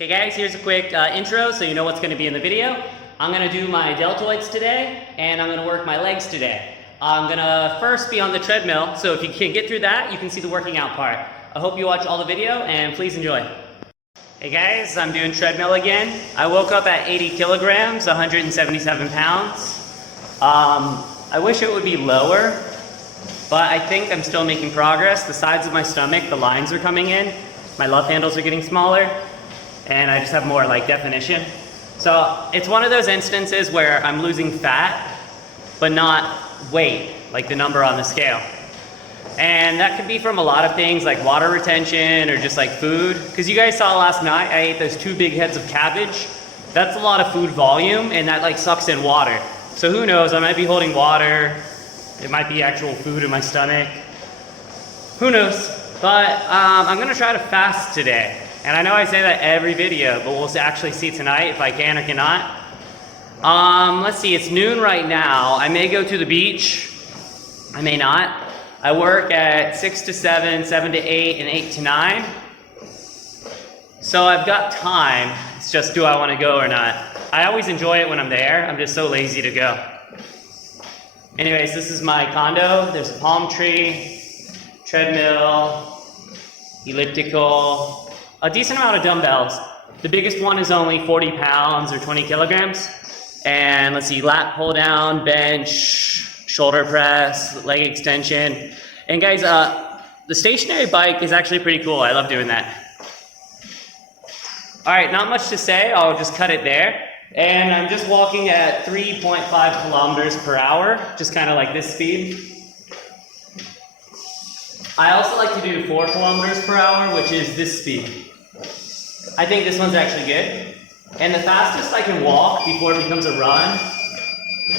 Okay guys, here's a quick intro so you know what's going to be in the video. I'm going to do my deltoids today, and I'm going to work my legs today. I'm going to first be on the treadmill, so if you can get through that, you can see the working out part. I hope you watch all the video, and please enjoy. Hey guys, I'm doing treadmill again. I woke up at 80 kilograms, 177 pounds. I wish it would be lower, but I think I'm still making progress. The sides of my stomach, the lines are coming in. My love handles are getting smaller, and I just have more definition. So it's one of those instances where I'm losing fat, but not weight, like the number on the scale. And that could be from a lot of things like water retention or just like food. Because you guys saw last night, I ate those 2 big heads of cabbage. That's a lot of food volume, and that sucks in water. So who knows, I might be holding water. It might be actual food in my stomach. Who knows? But I'm gonna try to fast today. And I know I say that every video, but we'll actually see tonight if I can or cannot. Let's see, it's noon right now. I may go to the beach. I may not. I work at 6 to 7, 7 to 8, and 8 to 9. So I've got time. It's just, do I want to go or not? I always enjoy it when I'm there. I'm just so lazy to go. Anyways, this is my condo. There's a palm tree, treadmill, elliptical, a decent amount of dumbbells. The biggest one is only 40 pounds or 20 kilograms. And let's see, lat pull down, bench, shoulder press, leg extension. And guys, the stationary bike is actually pretty cool. I love doing that. All right, not much to say. I'll just cut it there. And I'm just walking at 3.5 kilometers per hour, just kind of like this speed. I also like to do 4 kilometers per hour, which is this speed. I think this one's actually good. And the fastest I can walk before it becomes a run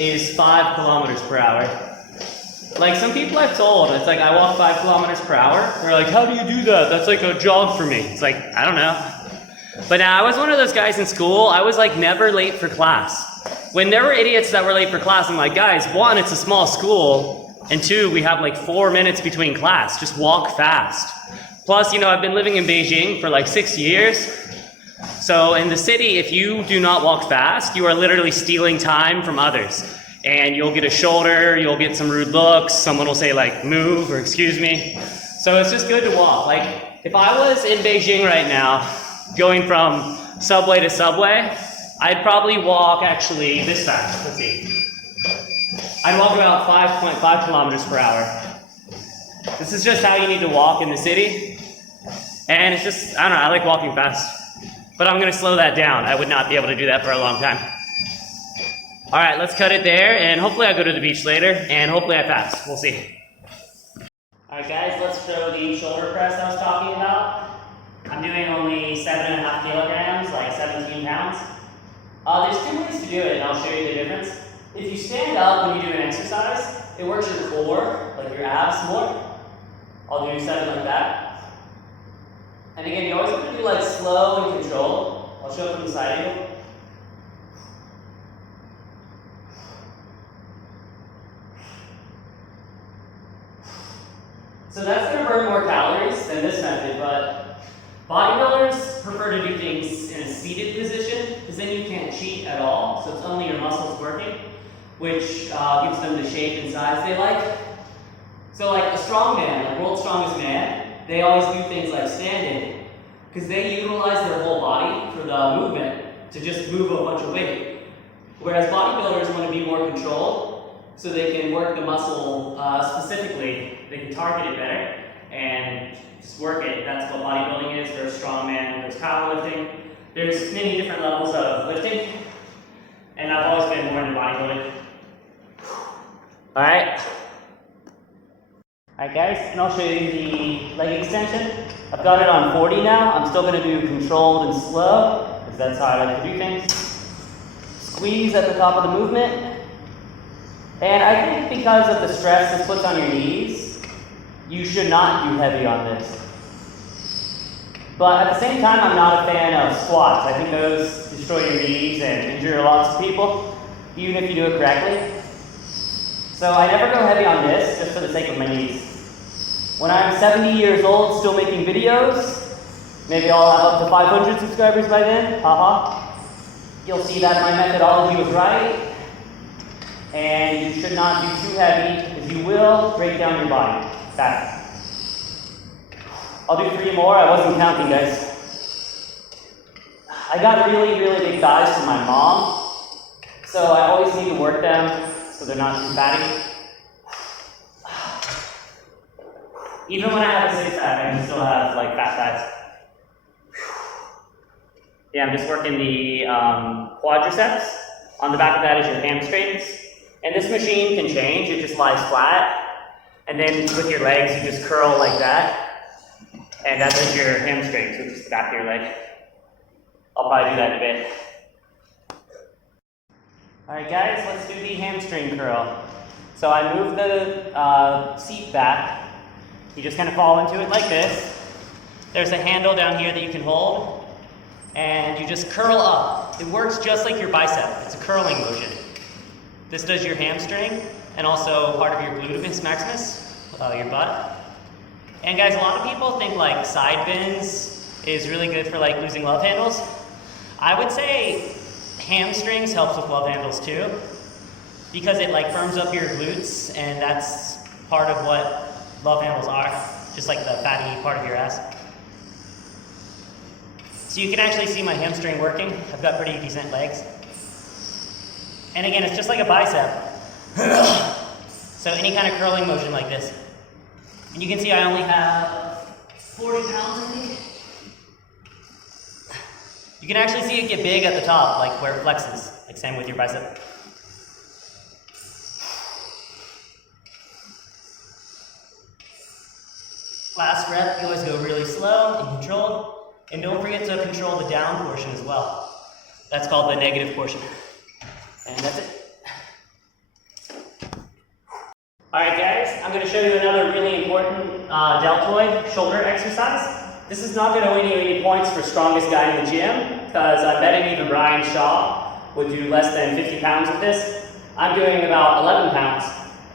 is 5 kilometers per hour. Like some people I've told, it's like I walk 5 kilometers per hour. They're like, how do you do that? That's like a jog for me. It's like, I don't know. But now I was one of those guys in school, I was like never late for class. When there were idiots that were late for class, I'm like, guys, 1, it's a small school, and 2, we have like 4 minutes between class. Just walk fast. Plus, I've been living in Beijing for like 6 years. So in the city, if you do not walk fast, you are literally stealing time from others. And you'll get a shoulder, you'll get some rude looks, someone will say like, move or excuse me. So it's just good to walk. Like, if I was in Beijing right now, going from subway to subway, I'd probably walk actually this fast. Let's see. I'd walk about 5.5 kilometers per hour. This is just how you need to walk in the city. And it's just, I don't know, I like walking fast. But I'm going to slow that down. I would not be able to do that for a long time. All right, let's cut it there, and hopefully I go to the beach later, and hopefully I fast. We'll see. All right, guys, let's show the shoulder press I was talking about. I'm doing only 7.5 kilograms, like 17 pounds. There's 2 ways to do it, and I'll show you the difference. If you stand up when you do an exercise, it works your core, like your abs more. I'll do 7 like that. And again, you always have to do slow and controlled. I'll show it from the side view. So that's going to burn more calories than this method, but bodybuilders prefer to do things in a seated position because then you can't cheat at all. So it's only your muscles working, which gives them the shape and size they like. So like a strongman, like world's strongest man, they always do things like standing because they utilize their whole body for the movement to just move a bunch of weight. Whereas bodybuilders want to be more controlled so they can work the muscle specifically. They can target it better and just work it. That's what bodybuilding is. There's strongman, there's powerlifting. There's many different levels of lifting. And I've always been more into bodybuilding. Alright. Alright guys, and I'll show you the leg extension. I've got it on 40 now. I'm still going to do controlled and slow, because that's how I like to do things. Squeeze at the top of the movement. And I think because of the stress this puts on your knees, you should not do heavy on this. But at the same time, I'm not a fan of squats. I think those destroy your knees and injure lots of people, even if you do it correctly. So I never go heavy on this, just for the sake of my knees. When I'm 70 years old, still making videos, Maybe I'll have up to 500 subscribers by then. Haha. You'll see that my methodology was right. And you should not do too heavy, because you will break down your body. Fast. I'll do 3 more. I wasn't counting, guys. I got really, really big thighs from my mom, so I always need to work them so they're not too fatty. Even when I have a six-pack, I can still have like fat thighs. Yeah, I'm just working the quadriceps. On the back of that is your hamstrings. And this machine can change, it just lies flat. And then with your legs, you just curl like that. And that does your hamstrings, which is the back of your leg. I'll probably do that in a bit. Alright guys, let's do the hamstring curl. So I move the seat back. You just kind of fall into it like this. There's a handle down here that you can hold. And you just curl up. It works just like your bicep. It's a curling motion. This does your hamstring and also part of your gluteus maximus, your butt. And guys, a lot of people think like side bends is really good for like losing love handles. I would say hamstrings helps with love handles too, because it like firms up your glutes, and that's part of what love handles are, just like the fatty part of your ass. So you can actually see my hamstring working. I've got pretty decent legs. And again, it's just like a bicep. So any kind of curling motion like this. And you can see I only have 40 pounds, I think. You can actually see it get big at the top, like where it flexes, like same with your bicep. Last rep, you always go really slow and controlled. And don't forget to control the down portion as well. That's called the negative portion. And that's it. Alright guys, I'm going to show you another really important deltoid shoulder exercise. This is not going to win you any points for strongest guy in the gym, because I'm betting even Brian Shaw would do less than 50 pounds of this. I'm doing about 11 pounds.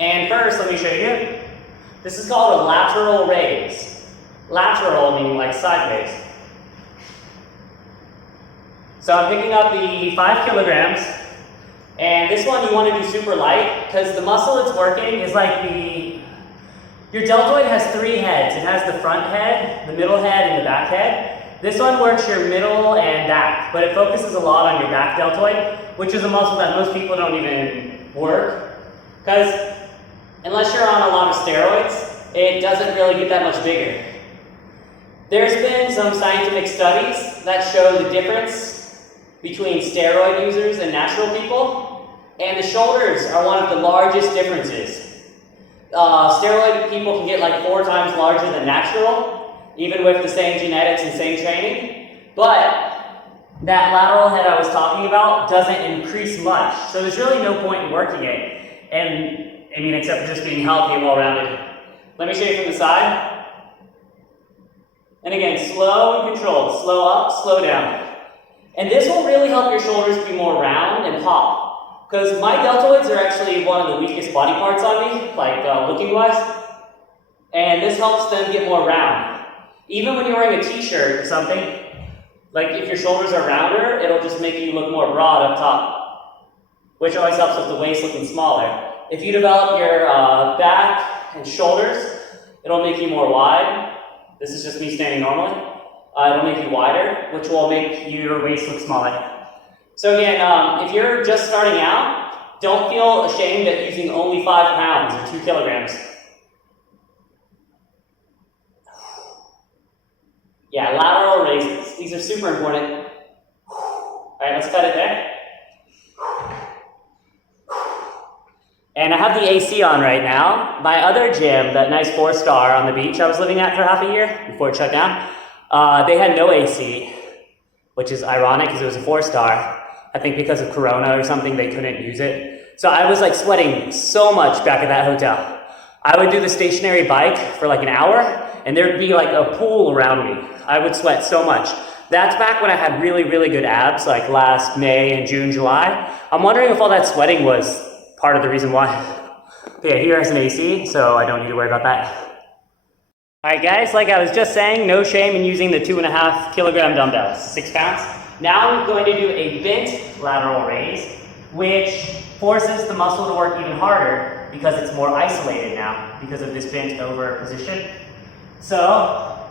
And first, let me show you. This is called a lateral raise. Lateral meaning like sideways. So I'm picking up the 5 kilograms. And this one you want to do super light, because the muscle it's working is like your deltoid has 3 heads. It has the front head, the middle head, and the back head. This one works your middle and back, but it focuses a lot on your back deltoid, which is a muscle that most people don't even work. Because unless you're on a lot of steroids, it doesn't really get that much bigger. There's been some scientific studies that show the difference between steroid users and natural people, and the shoulders are one of the largest differences. Steroid people can get like 4 times larger than natural, even with the same genetics and same training, but that lateral head I was talking about doesn't increase much, so there's really no point in working it, and I mean except for just being healthy and well-rounded. Let me show you from the side. And again, slow and controlled, slow up, slow down. And this will really help your shoulders be more round and pop. Because my deltoids are actually one of the weakest body parts on me, like looking wise. And this helps them get more round. Even when you're wearing a t-shirt or something, like if your shoulders are rounder, it'll just make you look more broad up top. Which always helps with the waist looking smaller. If you develop your back and shoulders, it'll make you more wide. This is just me standing normally. It'll make you wider, which will make your waist look smaller. So again, if you're just starting out, don't feel ashamed at using only 5 pounds or 2 kilograms. Yeah, lateral raises. These are super important. All right, let's cut it there. And I have the AC on right now. My other gym, that nice 4-star on the beach I was living at for half a year before it shut down, they had no AC, which is ironic because it was a 4-star. I think because of Corona or something, they couldn't use it. So I was like sweating so much back at that hotel. I would do the stationary bike for like an hour, and there'd be like a pool around me. I would sweat so much. That's back when I had really, really good abs, like last May and June, July. I'm wondering if all that sweating was part of the reason why. But yeah, here has an AC, so I don't need to worry about that. Alright guys, like I was just saying, no shame in using the 2.5 kilogram dumbbells, 6 pounds. Now I'm going to do a bent lateral raise, which forces the muscle to work even harder because it's more isolated now because of this bent over position. So,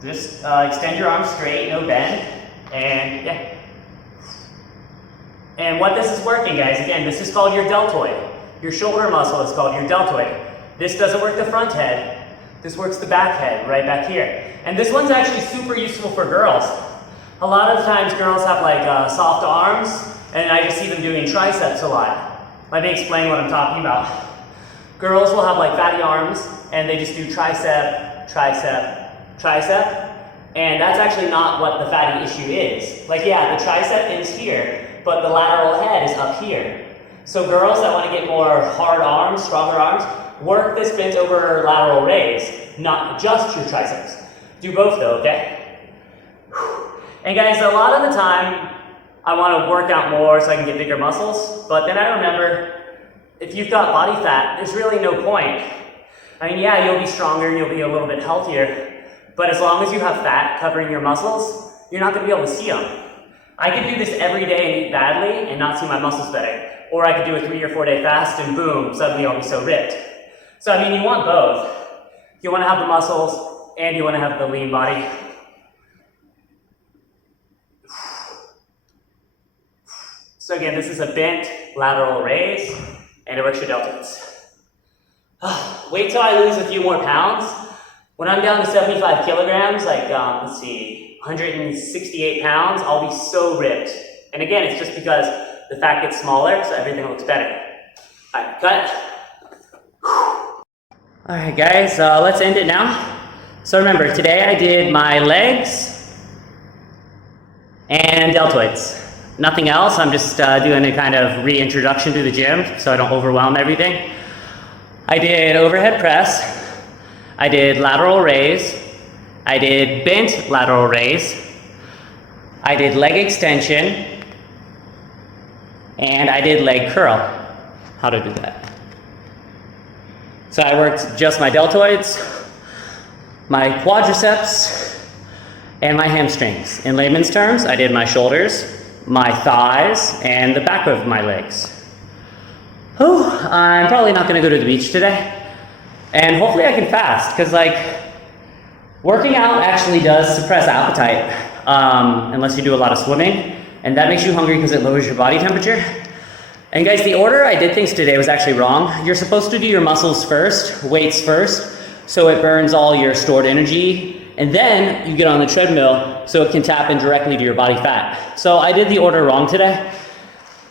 just extend your arms straight, no bend, and yeah. And what this is working, guys, again, this is called your deltoid. Your shoulder muscle is called your deltoid. This doesn't work the front head, this works the back head, right back here. And this one's actually super useful for girls. A lot of times girls have like soft arms, and I just see them doing triceps a lot. Let me explain what I'm talking about. Girls will have like fatty arms, and they just do tricep, tricep, tricep, and that's actually not what the fatty issue is. Like, yeah, the tricep ends here, but the lateral head is up here. So girls that want to get more hard arms, stronger arms, work this bent over lateral raise, not just your triceps. Do both though, okay? And guys, a lot of the time, I want to work out more so I can get bigger muscles, but then I remember, if you've got body fat, there's really no point. I mean, yeah, you'll be stronger and you'll be a little bit healthier, but as long as you have fat covering your muscles, you're not going to be able to see them. I could do this every day and eat badly and not see my muscles better. Or I could do a 3 or 4 day fast and boom, suddenly I'll be so ripped. So I mean, you want both. You want to have the muscles and you want to have the lean body. So again, this is a bent lateral raise and it works your deltoids. Wait till I lose a few more pounds. When I'm down to 75 kilograms, like, let's see, 168 pounds, I'll be so ripped. And again, it's just because the fat gets smaller, so everything looks better. All right, cut. All right, guys, let's end it now. So remember, today I did my legs and deltoids. Nothing else. I'm just doing a kind of reintroduction to the gym so I don't overwhelm everything. I did overhead press. I did lateral raise. I did bent lateral raise. I did leg extension. And I did leg curl. How to do that. So I worked just my deltoids, my quadriceps, and my hamstrings. In layman's terms, I did my shoulders, my thighs, and the back of my legs. Whew, I'm probably not gonna go to the beach today. And hopefully I can fast, because like, working out actually does suppress appetite, unless you do a lot of swimming. And that makes you hungry because it lowers your body temperature. And guys, the order I did things today was actually wrong. You're supposed to do your muscles first, weights first, so it burns all your stored energy, and then you get on the treadmill so it can tap in directly to your body fat. So I did the order wrong today,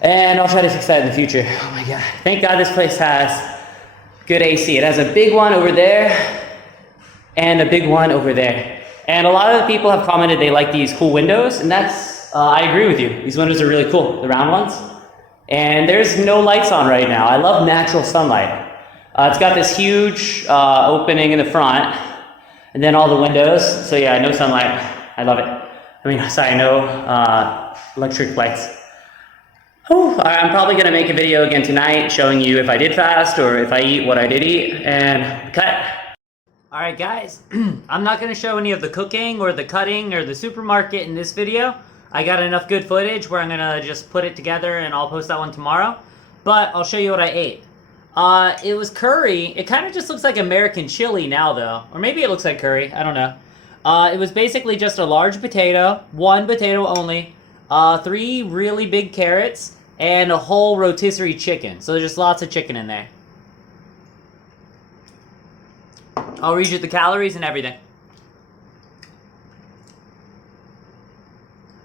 and I'll try to fix that in the future. Oh my God. Thank God this place has good AC. It has a big one over there, and a big one over there. And a lot of the people have commented they like these cool windows, and that's, I agree with you. These windows are really cool, the round ones. And there's no lights on right now. I love natural sunlight. It's got this huge opening in the front, and then all the windows. So yeah, no sunlight. I love it. I mean, sorry, no electric lights. Whew, I'm probably gonna make a video again tonight showing you if I did fast or if I eat what I did eat, and cut. All right, guys, I'm not gonna show any of the cooking or the cutting or the supermarket in this video. I got enough good footage where I'm gonna just put it together and I'll post that one tomorrow. But I'll show you what I ate. It was curry. It kind of just looks like American chili now though. Or maybe it looks like curry, I don't know. It was basically just a large potato, 1 potato only, 3 really big carrots, and a whole rotisserie chicken. So there's just lots of chicken in there. I'll read you the calories and everything.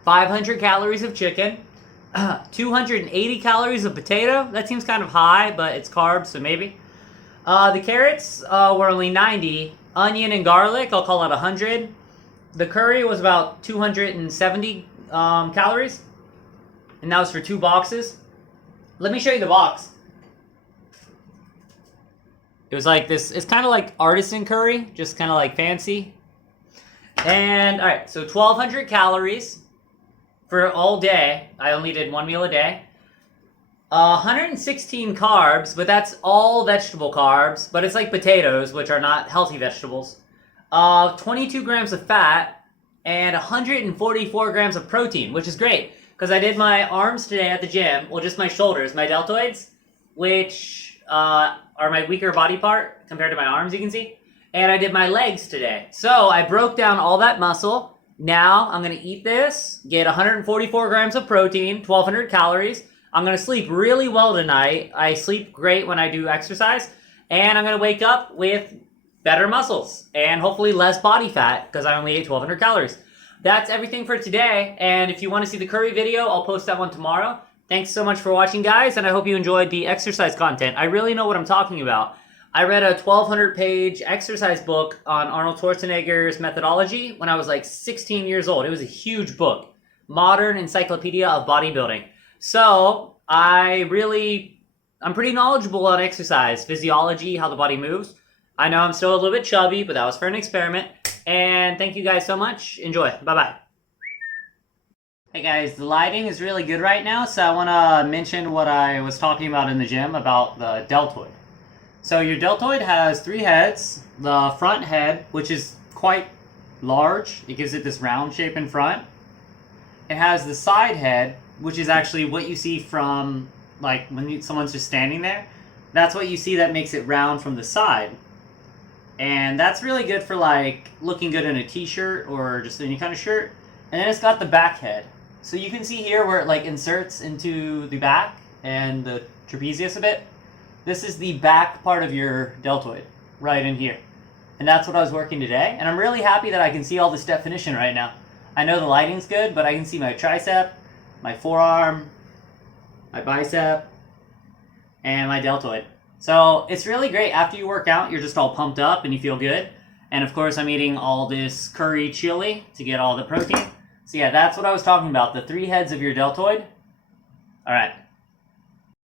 500 calories of chicken, 280 calories of potato. That seems kind of high, but it's carbs, so maybe. The carrots were only 90. Onion and garlic, I'll call it 100. The curry was about 270 calories, and that was for 2 boxes. Let me show you the box. It was like this, it's kind of like artisan curry, just kind of like fancy. And all right, so 1,200 calories for all day. I only did 1 meal a day. 116 carbs, but that's all vegetable carbs, but it's like potatoes, which are not healthy vegetables. 22 grams of fat, and 144 grams of protein, which is great, because I did my arms today at the gym, well, just my shoulders, my deltoids, which are my weaker body part compared to my arms, you can see, and I did my legs today. So I broke down all that muscle. Now I'm going to eat this, get 144 grams of protein, 1,200 calories. I'm going to sleep really well tonight. I sleep great when I do exercise. And I'm going to wake up with better muscles and hopefully less body fat because I only ate 1,200 calories. That's everything for today. And if you want to see the curry video, I'll post that one tomorrow. Thanks so much for watching, guys. And I hope you enjoyed the exercise content. I really know what I'm talking about. I read a 1,200-page exercise book on Arnold Schwarzenegger's methodology when I was like 16 years old. It was a huge book. Modern Encyclopedia of Bodybuilding. So, I'm pretty knowledgeable on exercise, physiology, how the body moves. I know I'm still a little bit chubby, but that was for an experiment. And thank you guys so much. Enjoy. Bye-bye. Hey guys, the lighting is really good right now, so I want to mention what I was talking about in the gym about the deltoid. So your deltoid has 3 heads. The front head, which is quite large, it gives it this round shape in front. It has the side head, which is actually what you see from, like, when someone's just standing there. That's what you see that makes it round from the side. And that's really good for, like, looking good in a t-shirt or just any kind of shirt. And then it's got the back head. So you can see here where it, like, inserts into the back and the trapezius a bit. This is the back part of your deltoid, right in here. And that's what I was working today. And I'm really happy that I can see all this definition right now. I know the lighting's good, but I can see my tricep, my forearm, my bicep, and my deltoid. So it's really great. After you work out, you're just all pumped up and you feel good. And of course, I'm eating all this curry chili to get all the protein. So yeah, that's what I was talking about. The 3 heads of your deltoid. All right.